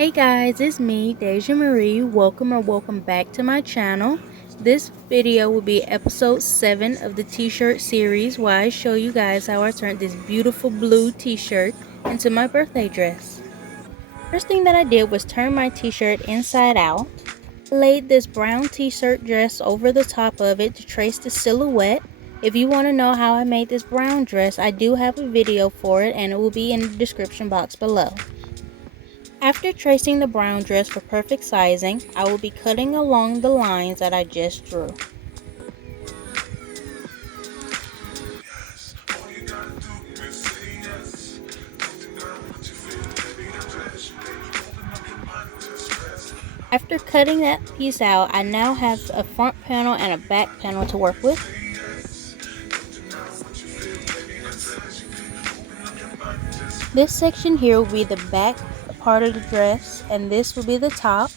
Hey guys, it's me, Deja Marie. Welcome back to my channel. This video will be episode 7 of the t-shirt series where I show you guys how I turned this beautiful blue t-shirt into my birthday dress. First thing that I did was turn my t-shirt inside out. I laid this brown t-shirt dress over the top of it to trace the silhouette. If you want to know how I made this brown dress, I do have a video for it and it will be in the description box below. After tracing the brown dress for perfect sizing, I will be cutting along the lines that I just drew. After cutting that piece out, I now have a front panel and a back panel to work with. This section here will be the back part of the dress and this will be the top.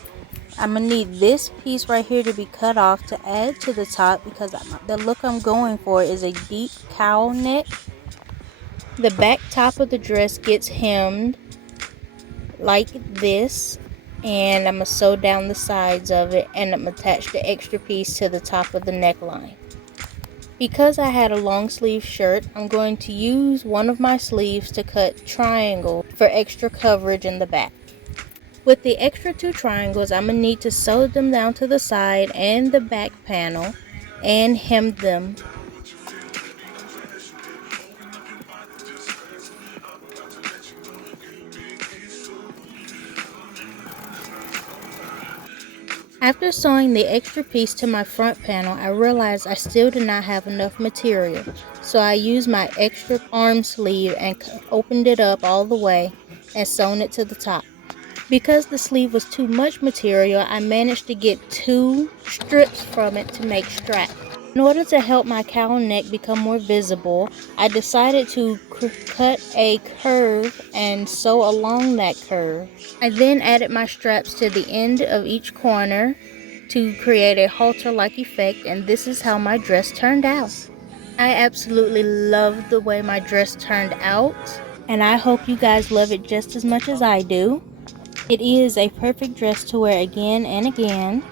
I'm going to need this piece right here to be cut off to add to the top because the look I'm going for is a deep cowl neck. The back top of the dress gets hemmed like this and I'm going to sew down the sides of it and I'm going to attach the extra piece to the top of the neckline. Because I had a long sleeve shirt, I'm going to use one of my sleeves to cut triangle for extra coverage in the back. With the extra 2 triangles, I'm going to need to sew them down to the side and the back panel and hem them. After sewing the extra piece to my front panel, I realized I still did not have enough material. So I used my extra arm sleeve and opened it up all the way and sewn it to the top. Because the sleeve was too much material, I managed to get 2 strips from it to make straps. In order to help my cowl neck become more visible, I decided to cut a curve and sew along that curve. I then added my straps to the end of each corner to create a halter-like effect, and this is how my dress turned out. I absolutely love the way my dress turned out, and I hope you guys love it just as much as I do. It is a perfect dress to wear again and again.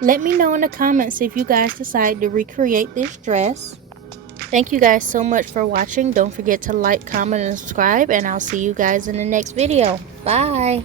Let me know in the comments if you guys decide to recreate this dress. Thank you guys so much for watching. Don't forget to like, comment, and subscribe, and I'll see you guys in the next video. Bye!